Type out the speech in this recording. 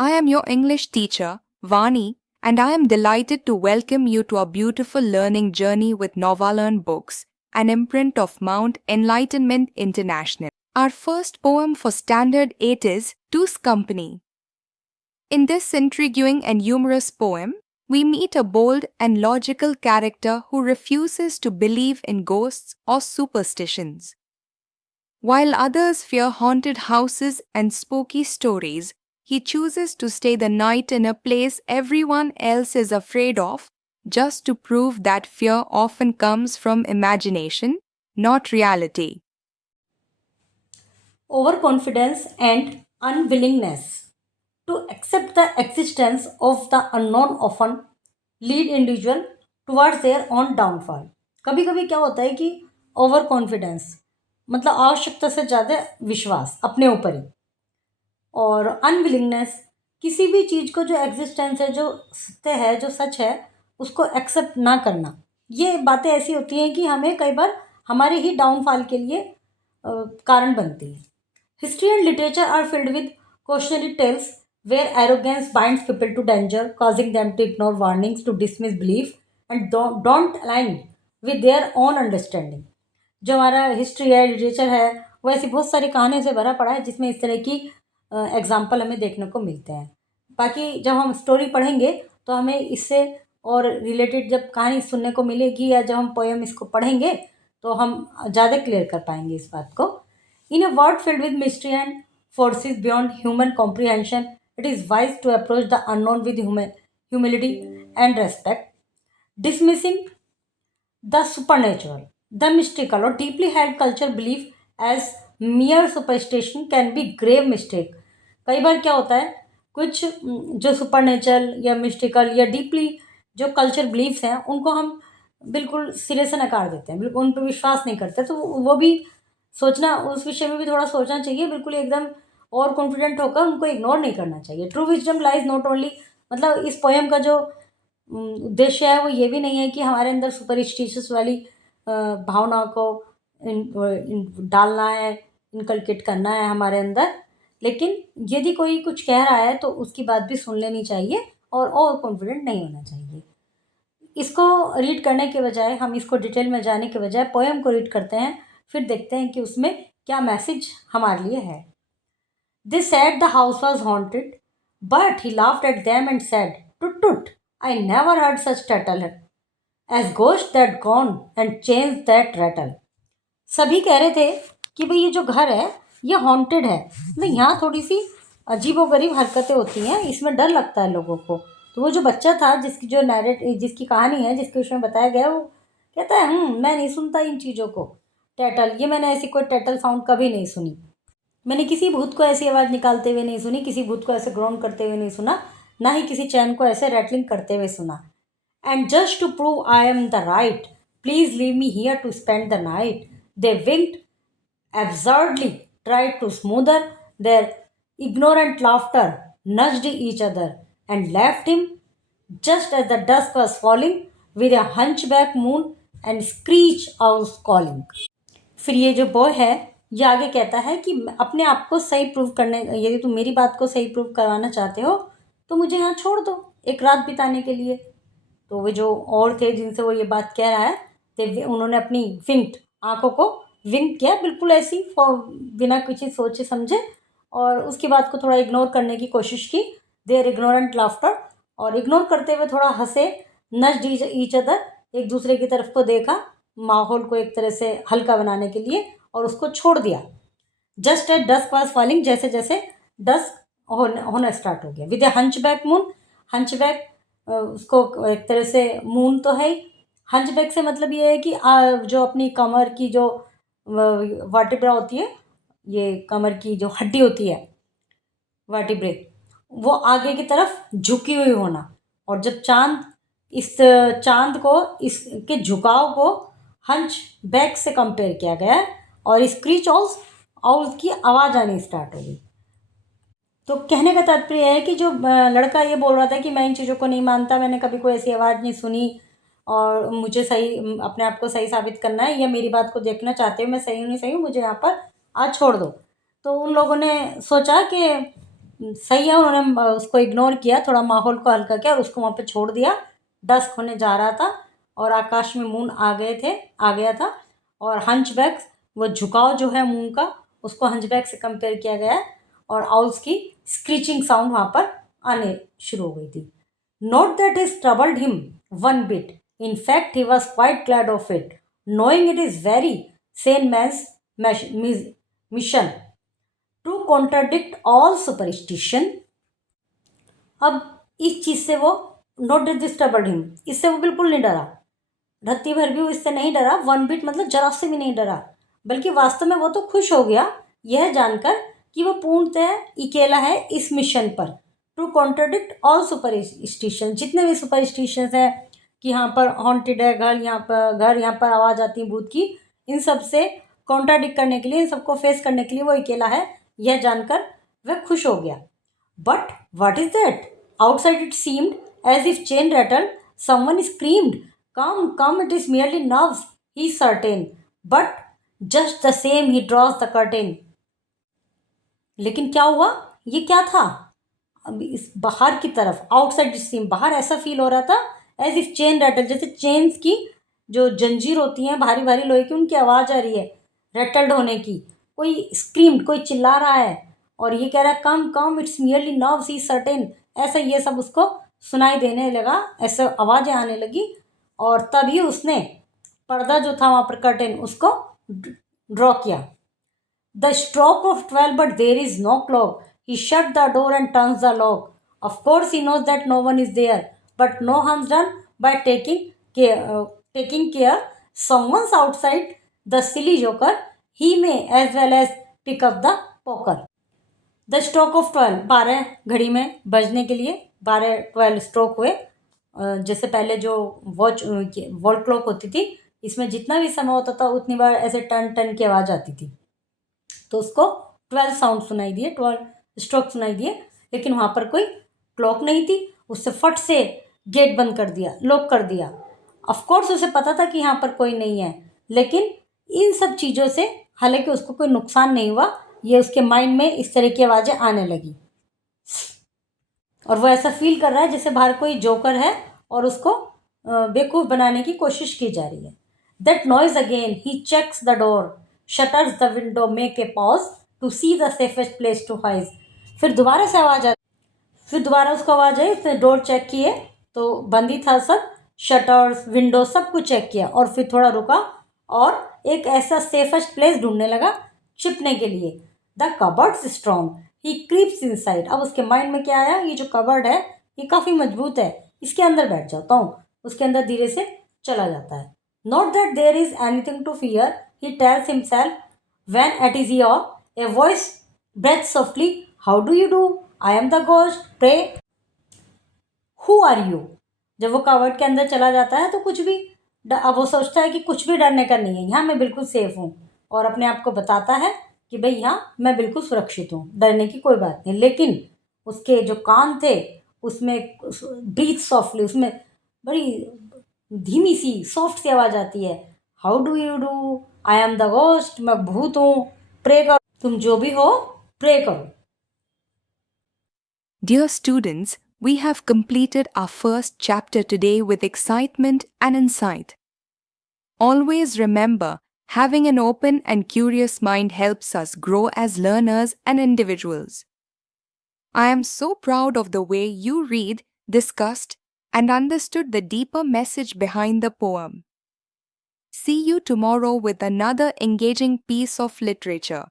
I am your English teacher, Vani, and I am delighted to welcome you to our beautiful learning journey with Novalearn Books, an imprint of Mount Enlightenment International. Our first poem for Standard 8 is Two's Company. In this intriguing and humorous poem, we meet a bold and logical character who refuses to believe in ghosts or superstitions. While others fear haunted houses and spooky stories, he chooses to stay the night in a place everyone else is afraid of, just to prove that fear often comes from imagination, not reality. Overconfidence and unwillingness to accept the existence of the unknown often lead individual towards their own downfall. कभी कभी क्या होता है कि over confidence मतलब आवश्यकता से ज़्यादा विश्वास अपने ऊपर ही, और अनविलिंगनेस किसी भी चीज़ को जो एग्जिस्टेंस है, जो सत्य है, जो सच है, उसको एक्सेप्ट ना करना। ये बातें ऐसी होती हैं कि हमें कई बार हमारे ही डाउनफॉल के लिए कारण बनती हैं। History and literature are filled with cautionary tales where arrogance binds people to danger, causing them to ignore warnings, to dismiss belief, and don't align with their own understanding. जो हमारा हिस्ट्री है, literature है, वो ऐसी बहुत सारी कहानियों से भरा पड़ा है जिसमें इस तरह की एग्जाम्पल हमें देखने को मिलते हैं। बाकी जब हम स्टोरी पढ़ेंगे तो हमें इससे और रिलेटेड जब कहानी सुनने को मिलेगी, या जब हम पोएम इसको पढ़ेंगे तो हम ज़्यादा क्लियर कर पाएंगे इस बात को। In a world filled with mystery and forces beyond human comprehension, it is wise to approach the unknown with humility and respect, dismissing the supernatural, the mystical, or deeply held culture belief as mere superstition can be grave mistake. कई बार क्या होता है, कुछ जो super या mystical या deeply जो culture beliefs हैं उनको हम बिल्कुल सिरे से नकार देते हैं, बिल्कुल उन पर विश्वास नहीं करते। तो वो भी सोचना, उस विषय में भी थोड़ा सोचना चाहिए, बिल्कुल एकदम और कॉन्फिडेंट होकर उनको इग्नोर नहीं करना चाहिए। True wisdom lies not only, मतलब इस पोएम का जो उद्देश्य है वो ये भी नहीं है कि हमारे अंदर सुपरस्टिशियस वाली भावना को डालना है, इनकलकेट करना है हमारे अंदर। लेकिन यदि कोई कुछ कह रहा है तो उसकी बात भी सुन लेनी चाहिए और ओवर कॉन्फिडेंट नहीं होना चाहिए। इसको रीड करने के बजाय, हम इसको डिटेल में जाने के बजाय पोएम को रीड करते हैं, फिर देखते हैं कि उसमें क्या मैसेज हमारे लिए है। They said the house was haunted, but he laughed at them and said, "Tut tut, I never heard such tattle as ghost that gone and changed that rattle." सभी कह रहे थे कि भाई ये जो घर है ये हॉन्टेड है, मतलब यहाँ थोड़ी सी अजीबोगरीब हरकतें होती हैं, इसमें डर लगता है लोगों को। तो वो जो बच्चा था जिसकी जो जिसकी कहानी है, जिसके विषय में बताया गया, वो कहता है मैं नहीं सुनता इन चीज़ों को, टैटल, ये मैंने ऐसी कोई टैटल साउंड कभी नहीं सुनी, मैंने किसी भूत को ऐसी आवाज़ निकालते हुए नहीं सुनी, किसी भूत को ऐसे ग्रोन करते हुए नहीं सुना, ना ही किसी चैन को ऐसे रैटलिंग करते हुए सुना। And just to prove I am the right, please leave me here to spend the night, they winked absurdly, tried to smoother their ignorant laughter, nudged each other, and left him just as the dusk was falling with a hunchback moon and screech owls calling. फिर ये जो boy है ये आगे कहता है कि अपने आप को सही प्रूव करने, यदि तुम मेरी बात को सही प्रूव करवाना चाहते हो तो मुझे यहाँ छोड़ दो एक रात बिताने के लिए। तो वे जो और थे जिनसे वो ये बात कह रहा है, तो उन्होंने अपनी विंक्ड आंखों को विंक किया, बिल्कुल ऐसी बिना किसी सोचे समझे, और उसकी बात को थोड़ा इग्नोर करने की कोशिश की। देयर इग्नोरेंट लाफ्टर, और इग्नोर करते हुए थोड़ा हंसे। नज्ड ईच अदर, एक दूसरे की तरफ को देखा, माहौल को एक तरह से हल्का बनाने के लिए, और उसको छोड़ दिया। Just at dusk was falling, जैसे जैसे डस्क होना स्टार्ट हो गया। With a hunchback moon, hunchback उसको एक तरह से मून तो है ही, हंचबैक से मतलब ये है कि जो अपनी कमर की जो वर्टिब्रा होती है, ये कमर की जो हड्डी होती है वर्टिब्रे, वो आगे की तरफ झुकी हुई होना। और जब चांद, इस चांद को, इसके झुकाव को हंच बैक से कंपेयर किया गया है, और स्क्रीच ऑल्स की आवाज़ आनी स्टार्ट हो गई। तो कहने का तात्पर्य है कि जो लड़का ये बोल रहा था कि मैं इन चीज़ों को नहीं मानता, मैंने कभी कोई ऐसी आवाज़ नहीं सुनी, और मुझे सही, अपने आप को सही साबित करना है, या मेरी बात को देखना चाहते हो मैं सही हूँ नहीं सही हूँ, मुझे यहाँ पर आज छोड़ दो। तो उन लोगों ने सोचा कि सही है, उन्होंने उसको इग्नोर किया, थोड़ा माहौल को हल्का किया और उसको वहाँ पे छोड़ दिया। डस्क होने जा रहा था और आकाश में मून आ गया था। और हंचबैक, वो झुकाव जो है मून का, उसको हंचबैक से कंपेयर किया गया है। और आउल्स की स्क्रीचिंग साउंड वहाँ पर आने शुरू हो गई थी। Not that is troubled him one bit, in fact he was quite glad of it, knowing it is very sane man's mission to contradict all superstition. अब इस चीज़ से वो not that this troubled him, इससे वो बिल्कुल नहीं डरा, रत्ती भर भी वो इससे नहीं डरा, वन बिट मतलब जरा से भी नहीं डरा, बल्कि वास्तव में वो तो खुश हो गया यह जानकर कि वो पूर्णतः अकेला है इस मिशन पर। टू कॉन्ट्राडिक्ट ऑल सुपरस्टिशन, जितने भी सुपरस्टिशंस हैं कि यहाँ पर हॉन्टेड है घर, यहाँ पर आवाज़ आती है भूत की, इन सब से कॉन्ट्राडिक्ट करने के लिए, इन सबको फेस करने के लिए वो अकेला है, यह जानकर वह खुश हो गया। But what is that? Outside it seemed as if chain rattled, someone screamed, "Come, come, it is merely nerves," he's certain. But just the same he draws the curtain. लेकिन क्या हुआ? ये क्या था? अभी इस बाहर की तरफ, आउटसाइड इट सीम, बाहर ऐसा फील हो रहा था एज इफ चेन रैटल, जैसे चेन्स की जो जंजीर होती हैं भारी भारी लोहे की, उनकी आवाज़ आ रही है रैटल्ड होने की। कोई स्क्रीम्ड, कोई चिल्ला रहा है और ये कह रहा है come come, it's merely nerves, he certain, ऐसा ये सब उसको सुनाई देने लगा, ऐसे आवाज़ें आने लगी। और तभी उसने पर्दा जो था वहाँ पर कर्टेन, उसको ड्रॉ किया। The stroke of 12, but there is no clock. He shut the door and turns the lock. Of course, he knows that no one is there, but no harm's done by taking care. Someone's outside the silly joker. He may as well as pick up the poker. The stroke of 12, 12 घड़ी में बजने के लिए 12 stroke हुए। जैसे पहले जो wall clock होती थी, इसमें जितना भी समय होता था उतनी बार ऐसे टन टन की आवाज़ आती थी, तो उसको 12 साउंड सुनाई दिए, 12 स्ट्रोक सुनाई दिए। लेकिन वहाँ पर कोई क्लॉक नहीं थी, उससे फट से गेट बंद कर दिया, लॉक कर दिया। ऑफकोर्स उसे पता था कि यहाँ पर कोई नहीं है, लेकिन इन सब चीज़ों से हालांकि उसको कोई नुकसान नहीं हुआ, ये उसके माइंड में इस तरह की आवाज़ें आने लगी और वो ऐसा फील कर रहा है जैसे बाहर कोई जोकर है और उसको बेवकूफ़ बनाने की कोशिश की जा रही है। That noise again, he checks the door, shutters the window, make a pause to see the safest place to hide. फिर दोबारा से आवाज़ आई, फिर दोबारा उसको आवाज़ आई, उसने डोर चेक किए तो बंद ही था सब, शटर्स विंडो सब कुछ चेक किया और फिर थोड़ा रुका और एक ऐसा सेफेस्ट प्लेस ढूंढने लगा छिपने के लिए। The cupboards strong, he creeps inside. अब उसके माइंड में क्या आया, ये जो कबर्ड है ये काफ़ी मजबूत है, इसके अंदर बैठ जाता हूँ। उसके अंदर धीरे से चला जाता है। Not that there is anything to fear, he tells himself, when at his ear a voice breathes softly, how do you do, I am the ghost, pray, who are you। जब वो कवर्ड के अंदर चला जाता है तो कुछ भी अब वो सोचता है कि कुछ भी डरने का नहीं है, यहाँ मैं बिल्कुल सेफ हूँ, और अपने आप को बताता है कि भाई यहाँ मैं बिल्कुल सुरक्षित हूँ, डरने की कोई बात नहीं। लेकिन उसके जो कान थे उसमें ब्रीथ सॉफ्टली, उसमें बड़ी धीमी सी सॉफ्ट सी आवाज़ आती है, how do you do, I am the ghost, मैं भूत हूँ, प्रे करो, तुम जो भी हो प्रे करो। Dear students, we have completed our first chapter today with excitement and insight. Always remember, having an open and curious mind helps us grow as learners and individuals. I am so proud of the way you read, discussed, and understood the deeper message behind the poem. See you tomorrow with another engaging piece of literature.